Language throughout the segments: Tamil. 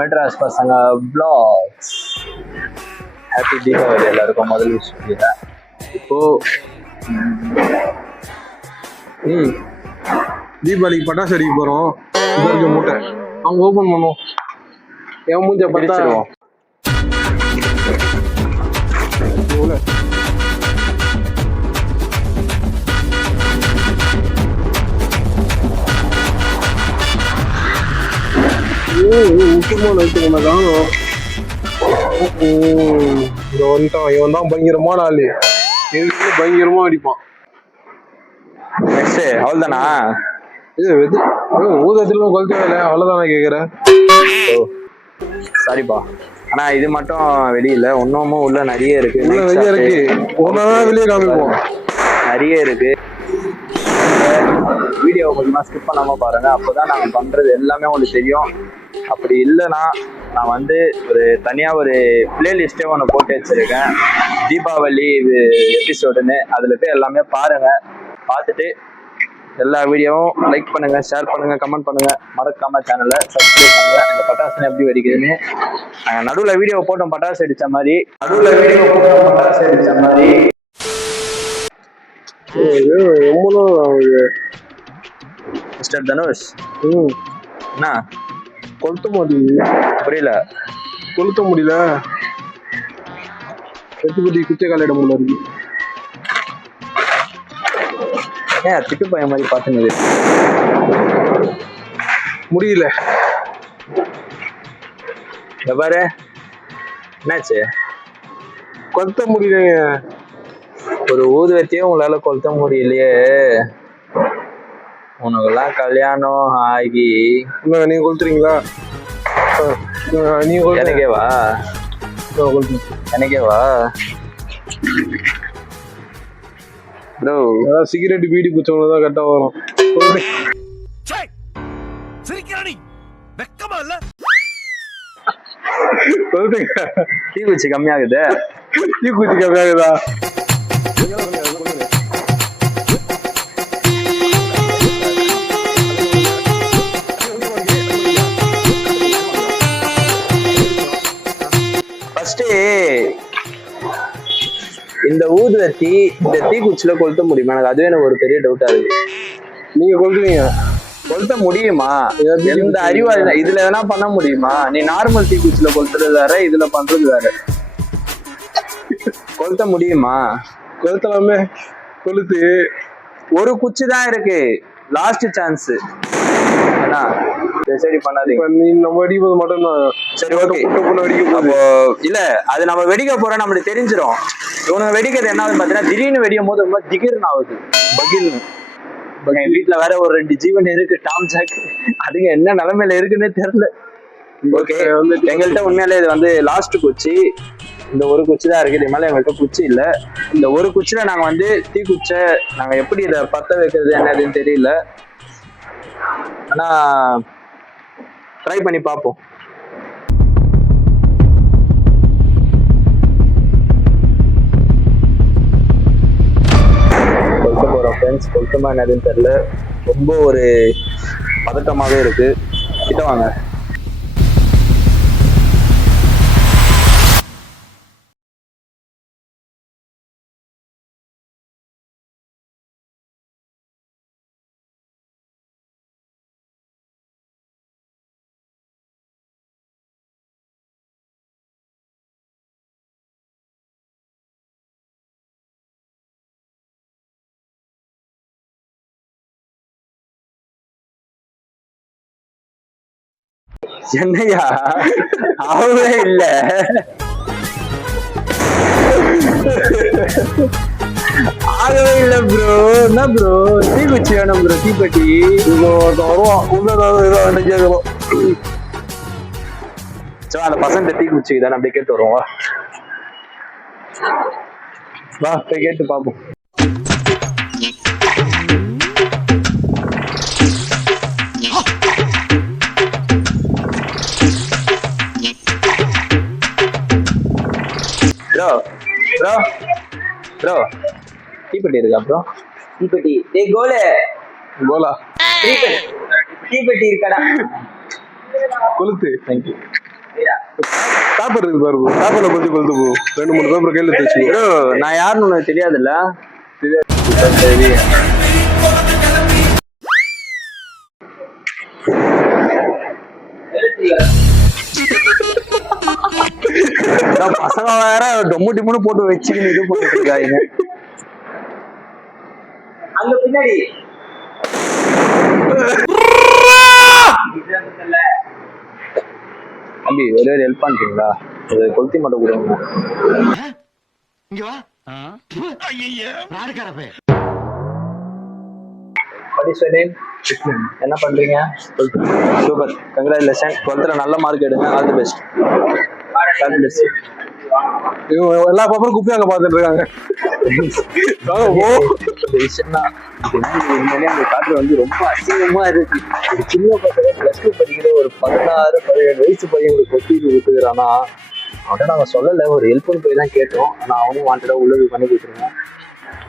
மெட்ராஸ் பசங்க vlogs. ஹாப்பி தீபாவளி எல்லாருக்கும் முதல் விஷயம். இப்போ தீபாவளிக்கு பட்டாசு அடிக்க போறோம். மூட்டை அவங்க ஓபன் பண்ணுவோம். என் மூஞ்ச பத்தாருவோம். இவன் தான் பயங்கரமான ஆளு. பயங்கரமா அடிப்பான். அவ்வளவுதானா? ஊதத்துல கொளுத்த வேலை அவ்வளவுதானா கேக்குறேன். சாரிப்பா, ஆனா இது மட்டும் வெளியில ஒன்னமும் உள்ள நிறைய இருக்கு. ஒன்னாதான் வெளியே காமிப்போம். நிறைய இருக்கு. வீடியோ கொஞ்சமா ஸ்கிப் பண்ணாம பாருங்க, அப்போதான் நாங்க பண்றது எல்லாமே உங்களுக்கு தெரியும். அப்படி இல்லைன்னா நான் வந்து தனியா ஒரு பிளேலிஸ்டே ஒன்று போட்டு வச்சிருக்கேன், தீபாவளி எபிசோடுன்னு. அதுல போய் எல்லாமே பாருங்க. பார்த்துட்டு எல்லா வீடியோவும் லைக் பண்ணுங்க, ஷேர் பண்ணுங்க, கமெண்ட் பண்ணுங்க. மறக்காம சேனலை சப்ஸ்கிரைப் பண்ணுங்க. இந்த பட்டாசு எப்படி வெடிக்குதுன்னு நடுவில் வீடியோ போட்டோம். பட்டாசு அடிச்ச மாதிரி மிஸ்டர் தனுஷ் என்ன கொளுத்த முடியல? புரியல. கொளுத்த முடியல. செத்துப்பட்டி குச்சை காலிட முடியல. ஏன் திட்டு பையன் மாதிரி பாத்துங்க முடியல. எவ்வாறு என்னாச்சு? கொளுத்த முடியலைங்க. ஒரு ஊதுவத்தியே உங்களால கொளுத்த முடியலையே. உனக்கெல்லாம் கல்யாணம் ஆகி நீங்க கொளுத்துறீங்களா? நீங்க எனக்கேவா? எனக்கேவா ப்ரோ? சிகரெட் பீடி குச்சவங்க தான் கரெக்டா வரும். தீக்குச்சி கம்மியாகுது. தீக்குச்சி கம்மியாகுதா? இந்த ஊதுவத்தி இந்த தீக்குச்சில கொளுத்த முடியுமா? எனக்கு அதுவே எனக்கு ஒரு பெரிய டவுட்டா இருக்கு. நீங்க கொளுத்துவீங்க? கொளுத்த முடியுமா? எந்த அறிவாளி இதுல வேணா பண்ண முடியுமா? நீ நார்மல் தீக்குச்சில கொளுத்துறது வேற, இதுல பண்றது வேற. கொளுத்த முடியுமா? கொளுத்தலாமே. கொளுத்து. ஒரு குச்சி தான் இருக்கு, லாஸ்ட் சான்ஸ். சரி பண்ணாதீங்க. நம்ம வெடிப்பது மட்டும் தான். சரி ஓகே. இல்ல அது நம்ம வெடிக்க போறோம் நம்மளுக்கு தெரிஞ்சிடும். இவனுக்கு வெடிக்கிறது என்ன ஆகுதுன்னு பாத்தீங்கன்னா, திடீர்னு வெடியும் போது ரொம்ப திகிர்னு ஆகுது. பகிர்னு. என் வீட்டுல வேற ஒரு 2 ஜீவன் இருக்கு, டாம் ஜாக். அதுங்க என்ன நிலைமையில இருக்குன்னே தெரியல. ஓகே, எங்கள்கிட்ட உண்மையிலே இது வந்து லாஸ்ட் குச்சி. இந்த ஒரு குச்சி தான் இருக்கு, இது மேல எங்கள்கிட்ட குச்சி இல்ல. இந்த ஒரு குச்சியில நாங்க வந்து தீக்குச்சை நாங்க எப்படி இதை பத்த வைக்கிறது என்னதுன்னு தெரியல. ஆனா ட்ரை பண்ணி பார்ப்போம். கொளுத்த போறோம் ஃப்ரெண்ட்ஸ். கொளுத்தமா என்னதுன்னு தெரியல, ரொம்ப ஒரு பதட்டமாவே இருக்கு. கிட்ட வாங்க. என்னையா ஆகவே இல்ல. ஆகவே இல்ல ப்ரோ. என்ன ப்ரோ? தீக்குச்சி வேணும் ப்ரோ, தீப்பெட்டி. வருவான் உள்ள கேட்கணும். சரி, அந்த பசங்க தீக்குச்சி தான் அப்படியே கேட்டு வருவோம். வா போய் கேட்டு பார்ப்போம். ப்ரோ ப்ரோ ப்ரோ தீப்பெட்டி இருக்கா ப்ரோ? தீப்பெட்டி. கோலா கோலா தீப்பெட்டி இருக்காடா? கொளுத்து. தேங்க்யூ. பேப்பர் இருக்கு பாரு, பேப்பர்ல பத்தி கொளுத்து போ. 2-3 பேப்பர் கையில தச்சு. ப்ரோ நான் யாருன்னு உனக்கு தெரியாதுல்ல? சரி பசங்க வேற டொம்மு டிம்முன்னு போட்டு வச்சுக்கின்னு இது பண்ணிட்டு இருக்காங்க. அங்க பின்னாடி தம்பி ஒரே ஒரு ஹெல்ப் பண்றீங்களா? இது கொளுத்தி மட்டும் கொடுங்க. என்ன பண்றீங்க? Super, congratulation. 12th நல்ல மார்க் எடுங்க. All the best. எல்லா பேப்பரும் குப்பையாங்க பாத்துட்டு இருக்காங்க. உண்மையிலே அந்த காற்று வந்து ரொம்ப அசிங்கமா இருக்கு. ஒரு சின்ன பசங்க +2 படிக்கிற ஒரு 16-17 வயசு பையன் கொத்திட்டு விட்டுக்கிறானா, அவன்கிட்ட நாங்க சொல்லல, ஒரு ஹெல்ப்னு போய் தான் கேட்டோம். ஆனா அவனும் வாண்டடா உள்ளது பண்ணி கொடுத்துருங்க.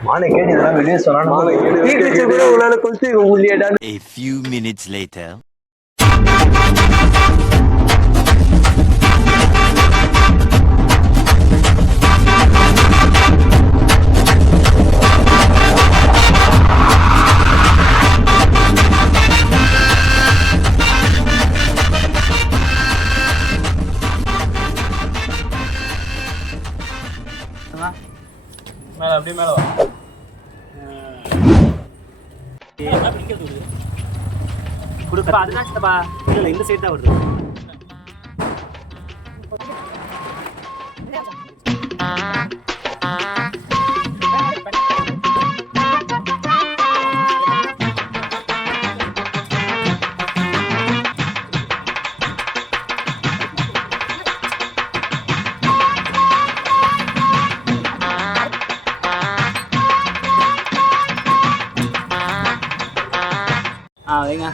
மானை கேட்டு இதெல்லாம் வெளியே சொன்னா உள்ள கொளுத்தி உள்ளியடா. A few minutes later. மேல அப்படியே மேல வா. என்ன பிடிக்கிறது கொடுப்பா, அதுதான் சித்தப்பா. இல்ல இந்த சைடு தான் வருது. வைங்க.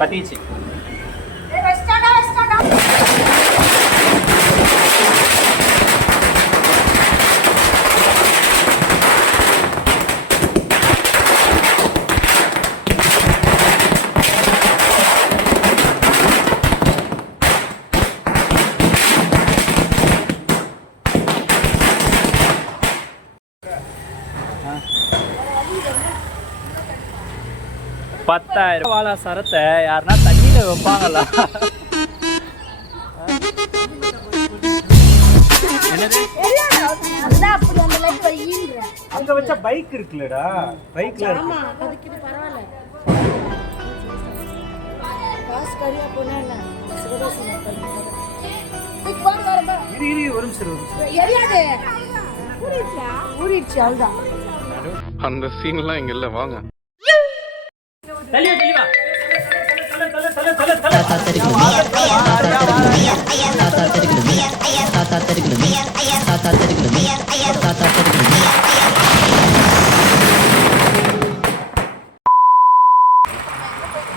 பத்திச்சு. $10,000 வாழா சரத்தை யாருன்னா தண்ணியில வைப்பாங்களா? என்னது அங்க வச்ச பைக் இருக்குல்லடா, பைக்ல இருக்கு. ஒரு நிமிஷம். அந்த சீன்லாம் இங்க இல்ல, வாங்க.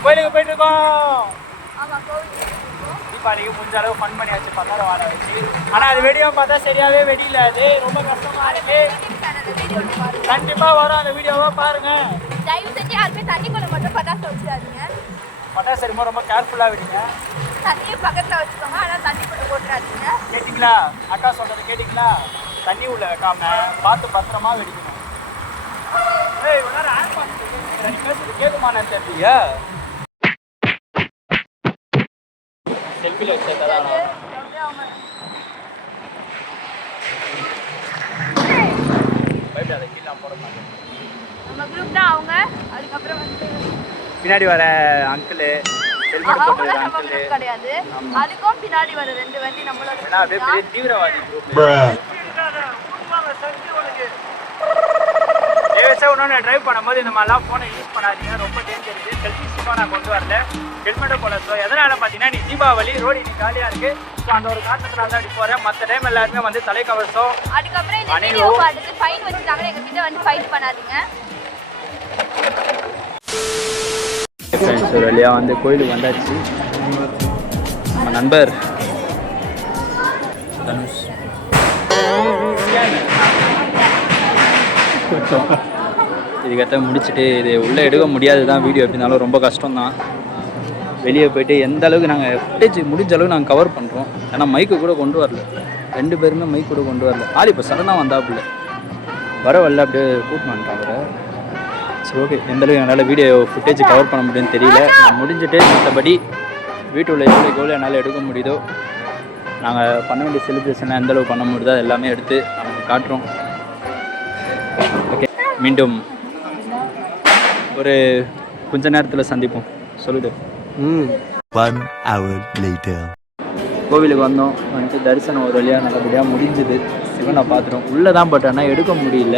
கோயிலுக்கு போயிட்டு இருக்கோம். தீபாவளிக்கு முடிஞ்ச அளவு ஃபன் பண்ணியாச்சு, 10,000 வாழை வச்சு. ஆனா அது வெடியோ பார்த்தா சரியாவே வெடியில, அது ரொம்ப கஷ்டமா இருக்கு. கண்டிப்பா வரும், அந்த வீடியோவை பாருங்க. தயவு செஞ்சு யாருமே தண்ணிக்குள்ள மட்டும் பட்டாசு வச்சிடாதீங்க. பட்டாசு ரொம்ப ரொம்ப கேர்ஃபுல்லா விடுங்க. தண்ணியை பக்கத்துல வச்சுக்கோங்க, ஆனா தண்ணிக்குள்ள போட்டுறாதீங்க. கேட்டீங்களா? அக்கா சொல்றது கேட்டீங்களா? தண்ணி உள்ள வைக்காம பார்த்து பத்திரமா வெடிக்கணும். ஏய் இவனால ஆன் பண்ணிட்டு நீ பேசுறது கேக்குமான்னு தெரியலையா? செல்ஃபில வச்ச கதானா வீடியோ அதை கீழே போட மாட்டேன். நம்ம குரூப் தான் அவங்க. அதுக்கப்புறம் வந்து பின்னாடி வர அங்கிள் ஹெல்மெட் போட்டுற நம்ம அங்கிள் குரூப் கிடையாது. அதுக்கும் பின்னாடி வர 2 வண்டி நம்மளோட ஏன்னா அப்படியே பெரிய தீவிரவாதி குரூப். இன்னொன்று ட்ரைவ் பண்ணும்போது இந்த மாதிரிலாம் ஃபோனை யூஸ் பண்ணாதீங்க, ரொம்ப டேஞ்சர். இது செல்ஃபி ஸ்டிக்கும் நான் கொண்டு வரல, ஹெல்மெட்டை போல. ஸோ எதனால் பார்த்தீங்கன்னா நீ தீபாவளி ரோடு இன்னைக்கு காலியாக இருக்குது. ஸோ அந்த ஒரு காரணத்தினால தான் அப்படி போகிறேன். மற்ற டைம் எல்லாருமே வந்து தலைக்கவசம். அதுக்கப்புறம் இந்த வீடியோ பார்த்துட்டு ஃபைன் வச்சுட்டாங்க, எங்கள் கிட்ட வந்து ஃபைன் பண்ணாதீங்க. ஃப்ரெண்ட்ஸ் ஒரு வழியாக வந்து கோயிலுக்கு வந்தாச்சு. நம்ம நண்பர் தனுஷ் இதுக்கத்த முடிச்சுட்டு இது உள்ளே எடுக்க முடியாது தான் வீடியோ. எப்படினாலும் ரொம்ப கஷ்டம்தான். வெளியே போயிட்டு எந்த அளவுக்கு நாங்கள் ஃபுட்டேஜ் முடிஞ்ச அளவுக்கு நாங்கள் கவர் பண்ணுறோம். ஏன்னா மைக்கு கூட கொண்டு வரல, 2 பேருமே மைக் கூட கொண்டு வரல. ஆள் இப்போ சடனாக வந்தாப்புல வரல, அப்படியே கூட்டின்னு வந்துட்டான் அவரை. சரி ஓகே, எந்த அளவுக்கு என்னால் வீடியோ ஃபுட்டேஜ் கவர் பண்ண முடியும்னு தெரியல. நான் முடிஞ்சுட்டு மற்றபடி வீட்டுள்ள எவ்வளோ என்னால் எடுக்க முடியுதோ நாங்கள் பண்ண வேண்டிய செலிப்ரேஷனை எந்த அளவுக்கு பண்ண முடியுதோ அது எல்லாமே எடுத்து நமக்கு காட்டுறோம். ஓகே, மீண்டும் ஒரு கொஞ்ச நேரத்தில் சந்திப்போம். சொல்லிடு. 1 hour later. கோவிலுக்கு வந்தோம், வந்துட்டு தரிசனம் ஒரு வழியாக நல்லபடியாக முடிஞ்சுது. சிவனை பார்த்துட்டோம். உள்ளே தான் பட் ஆனால் எடுக்க முடியல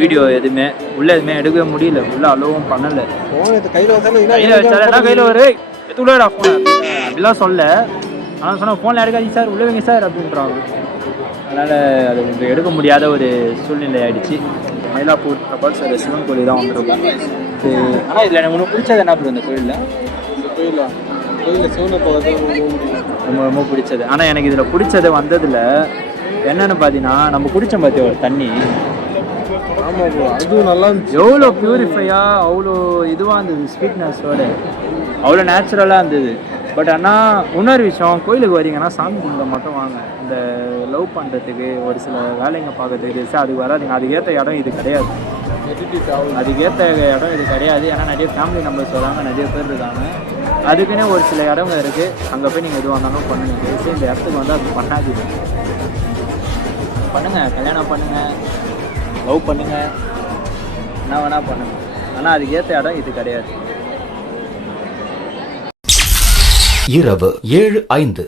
வீடியோ. எதுவுமே உள்ளே எதுவுமே எடுக்கவே முடியல. உள்ளே அலோவும் பண்ணலை. கையில் வச்சாலே கையில் ஒரு எதுக்குள்ளடா ஃபோன் அப்படிலாம் சொல்ல. ஆனால் சொன்னால் ஃபோனில் எடுக்காதீங்க சார், உள்ளே வைங்க சார் அப்படின்றாங்க. அதனால் அது கொஞ்சம் எடுக்க முடியாத ஒரு சூழ்நிலை ஆகிடுச்சு. மயிலாப்பூர் கபால் சார் சிவன் கோயில் தான் வந்துருக்கேன். ஆனால் இதில் எனக்கு உனக்கு பிடிச்சது என்ன இந்த கோயிலில்? சிவனை ரொம்ப ரொம்ப பிடிச்சது. ஆனால் எனக்கு இதில் பிடிச்சது வந்ததில் என்னென்னு பார்த்தீங்கன்னா, நம்ம குடித்தோம் பார்த்தியா ஒரு தண்ணி, ஆமாம் ப்ரோ, அதுவும் நல்லா இருந்துச்சு. எவ்வளோ ப்யூரிஃபையாக, அவ்வளோ இதுவாக இருந்தது, ஸ்வீட்னஸோடு அவ்வளோ நேச்சுரலாக இருந்தது. பட் ஆனால் இன்னொரு விஷயம், கோயிலுக்கு வரீங்கன்னா சாமி கும்பிட மட்டும் வாங்க. இந்த லவ் பண்ணுறதுக்கு ஒரு சில வேலைங்க பார்க்கறதுக்கு அதுக்கு வராதிங்க. அதுக்கேற்ற இடம் இது கிடையாது. அதுக்கேற்ற இடம் இது கிடையாது. ஏன்னா நிறைய ஃபேமிலி மெம்பர்ஸ் வராங்க, நிறைய பேர் இருக்காங்க. அதுக்குன்னே ஒரு சில இடங்கள் இருக்குது. அங்கே போய் நீங்கள் எதுவாக இருந்தாலும் பண்ணுங்கள். இந்த இடத்துக்கு வந்து அது பண்ணாதீங்க. பண்ணுங்கள், கல்யாணம் பண்ணுங்கள், லவ் பண்ணுங்கள், என்ன வேணால் பண்ணுங்கள். ஆனால் அதுக்கேற்ற இடம் இது கிடையாது. இரவு 7:05.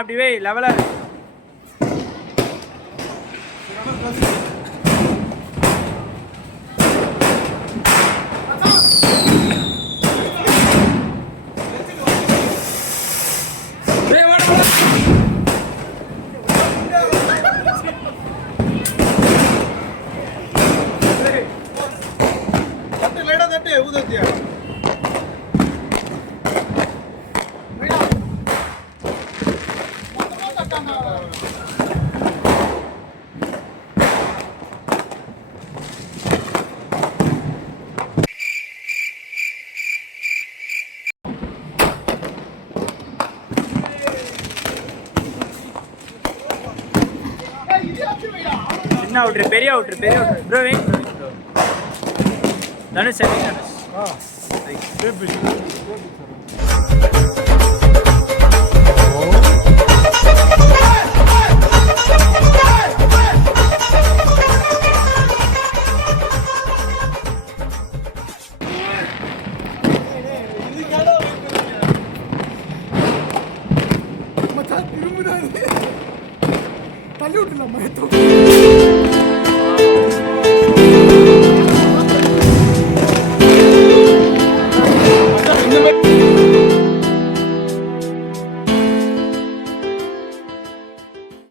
அப்படி வை லெவலா. சின்ன அவுட்ரு, பெரிய அவுட்ரு, பெரிய அவுட்ரு. Bro wait Dhanush, Dhanush. தள்ளி விட்டுலாமா